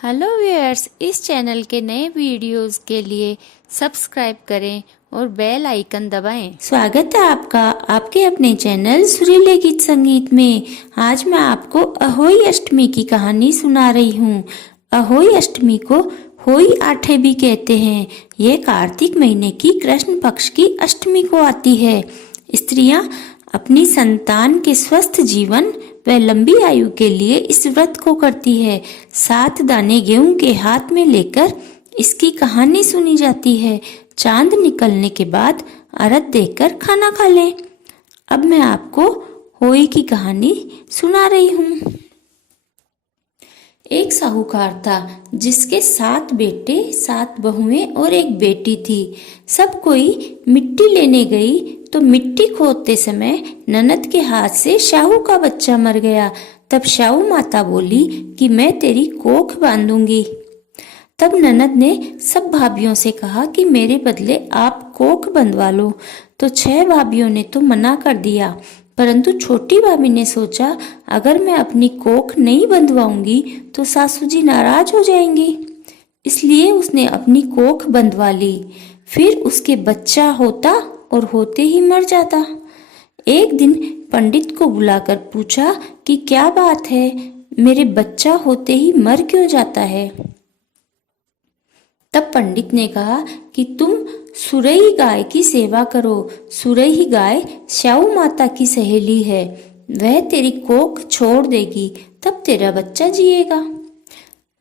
Hello viewers, इस channel के नए वीडियोस के लिए सब्सक्राइब करें और बेल आइकन दबाएं। स्वागत है आपका आपके अपने चैनल सुरीले गीत संगीत में। आज मैं आपको अहोई अष्टमी की कहानी सुना रही हूँ। अहोई अष्टमी को होई आठे भी कहते हैं। ये कार्तिक महीने की कृष्ण पक्ष की अष्टमी को आती है। स्त्रियां अपनी संतान के स्वस्थ जीवन व लंबी आयु के लिए इस व्रत को करती है। 7 दाने गेहूं के हाथ में लेकर इसकी कहानी सुनी जाती है। चांद निकलने के बाद अर्घ देकर खाना खा लें। अब मैं आपको होई की कहानी सुना रही हूँ। एक साहूकार था जिसके 7 बेटे 7 बहुएं और एक बेटी थी। सब कोई मिट्टी लेने गई तो मिट्टी खोदते समय ननद के हाथ से शाहू का बच्चा मर गया। तब शाहू माता बोली कि मैं तेरी कोख बांधूंगी। तब ननद ने सब भाभियों से कहा कि मेरे बदले आप कोख बंधवा लो। तो 6 भाभियों ने तो मना कर दिया, परंतु छोटी भाभी ने सोचा अगर मैं अपनी कोख नहीं बंधवाऊंगी तो सासू जी नाराज हो जाएंगी। इसलिए उसने अपनी कोख बंधवा ली। फिर उसके बच्चा होता और होते ही मर जाता। एक दिन पंडित को बुलाकर पूछा कि क्या बात है, मेरे बच्चा होते ही मर क्यों जाता है। तब पंडित ने कहा कि तुम सुरई गाय की सेवा करो। सुरई गाय श्याऊ माता की सहेली है, वह तेरी कोख छोड़ देगी, तब तेरा बच्चा जिएगा।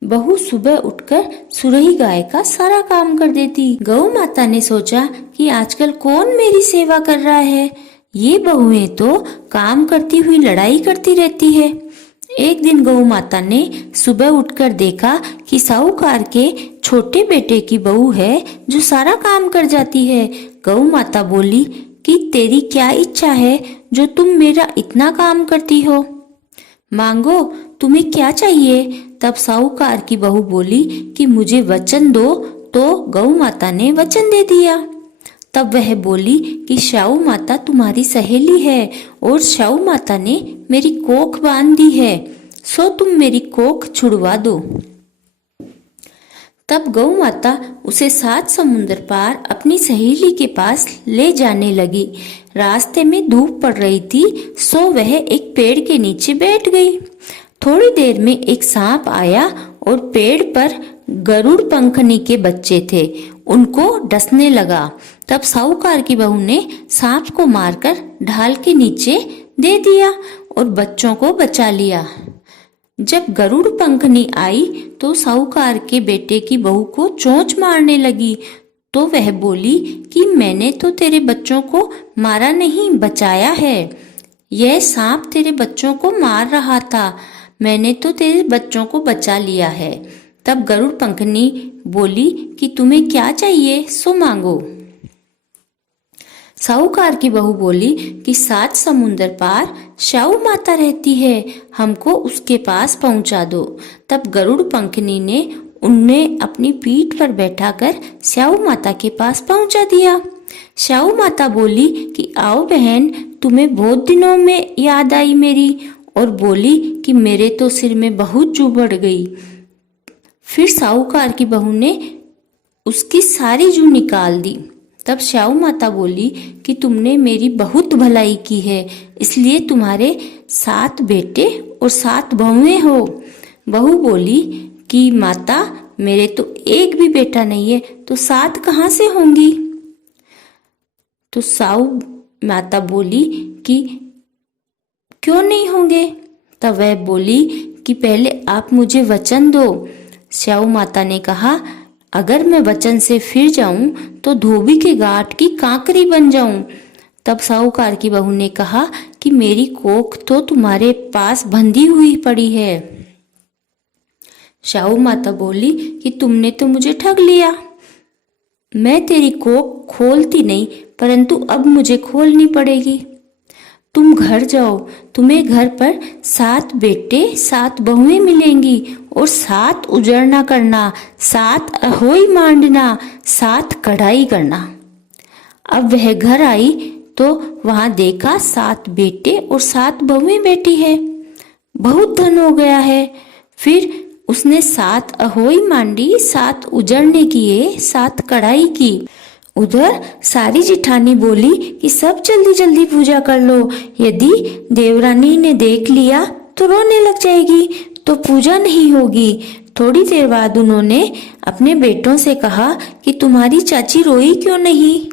बहू सुबह उठकर सुरही गाय का सारा काम कर देती। गौ माता ने सोचा कि आजकल कौन मेरी सेवा कर रहा है, ये बहुएं तो काम करती हुई लड़ाई करती रहती है। एक दिन गौ माता ने सुबह उठकर देखा कि साहूकार के छोटे बेटे की बहू है जो सारा काम कर जाती है। गौ माता बोली कि तेरी क्या इच्छा है जो तुम मेरा इतना काम करती हो, मांगो, तुम्हें क्या चाहिए। तब साहूकार की बहू बोली कि मुझे वचन दो। तो गौ माता ने वचन दे दिया। तब वह बोली कि श्याऊ माता तुम्हारी सहेली है और श्याऊ माता ने मेरी कोख बांध दी है, सो तुम मेरी कोख छुड़वा दो। तब गौ माता उसे 7 समुंदर पार अपनी सहेली के पास ले जाने लगी। रास्ते में धूप पड़ रही थी, सो वह एक पेड़ के नीचे बैठ गई। थोड़ी देर में एक सांप आया और पेड़ पर गरुड़ पंखनी के बच्चे थे, उनको डसने लगा। तब साहूकार की बहू ने सांप को मारकर ढाल के नीचे दे दिया और बच्चों को बचा लिया। जब गरुड़ पंखनी आई तो साहूकार के बेटे की बहू को चोंच मारने लगी। तो वह बोली कि मैंने तो तेरे बच्चों को मारा नहीं, बचाया है। यह सांप तेरे बच्चों को मार रहा था, मैंने तो तेरे बच्चों को बचा लिया है। तब गरुड़ पंखनी बोली कि तुम्हें क्या चाहिए सो मांगो। साहूकार की बहू बोली कि 7 समुंदर पार श्याऊ माता रहती है, हमको उसके पास पहुंचा दो। तब गरुड़ पंखनी ने उन्हें अपनी पीठ पर बैठाकर श्याऊ माता के पास पहुंचा दिया। श्याऊ माता बोली कि आओ बहन, तुम्हें बहुत दिनों में याद आई मेरी, और बोली कि मेरे तो सिर में बहुत जू बढ़ गई। फिर साहूकार की बहू ने उसकी सारी जू निकाल दी। तब श्याऊ माता बोली कि तुमने मेरी बहुत भलाई की है, इसलिए तुम्हारे 7 बेटे और 7 बहुएं हो। बहू बोली कि माता, मेरे तो एक भी बेटा नहीं है, तो 7 कहाँ से होंगी। तो साहू माता बोली कि क्यों नहीं होंगे। तब वह बोली कि पहले आप मुझे वचन दो। श्याऊ माता ने कहा अगर मैं वचन से फिर जाऊं तो धोबी के गांठ की कांकरी बन जाऊं। तब साहूकार की बहू ने कहा कि मेरी कोख तो तुम्हारे पास बंधी हुई पड़ी है। श्याऊ माता बोली कि तुमने तो मुझे ठग लिया, मैं तेरी कोख खोलती नहीं, परंतु अब मुझे खोलनी पड़ेगी। तुम घर जाओ, तुम्हें घर पर 7 बेटे 7 बहुएं मिलेंगी और 7 उजड़ना करना, 7 अहोई मांडना, 7 कढ़ाई करना। अब वह घर आई तो वहां देखा 7 बेटे और 7 बहुएं बैठी है। बहुत धन हो गया है। फिर उसने 7 अहोई मांडी, 7 उजड़ने किए, 7 कढ़ाई की। उधर सारी जिठानी बोली कि सब जल्दी जल्दी पूजा कर लो, यदि देवरानी ने देख लिया तो रोने लग जाएगी, तो पूजा नहीं होगी। थोड़ी देर बाद उन्होंने अपने बेटों से कहा कि तुम्हारी चाची रोई क्यों नहीं,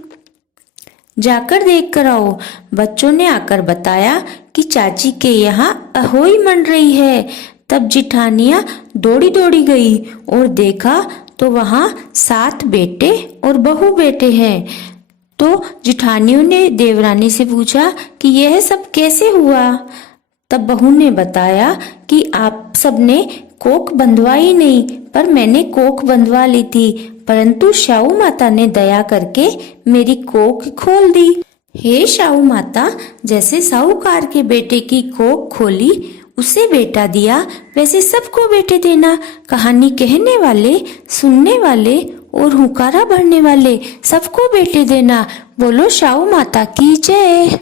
जाकर देख कर आओ। बच्चों ने आकर बताया कि चाची के यहाँ अहोई मन रही है। तब जिठानियां दौड़ी दौड़ी गई और देखा तो वहाँ 7 बेटे और बहू बेटे हैं। तो जिठानियों ने देवरानी से पूछा कि यह सब कैसे हुआ। तब बहू ने बताया कि आप सबने कोख बंधवाई नहीं, पर मैंने कोख बंधवा ली थी, परंतु शाहू माता ने दया करके मेरी कोख खोल दी। हे शाहू माता, जैसे साहूकार के बेटे की कोख खोली, उसे बेटा दिया, वैसे सबको बेटे देना। कहानी कहने वाले, सुनने वाले और हुकारा भरने वाले सबको बेटे देना। बोलो शाहू माता की जय।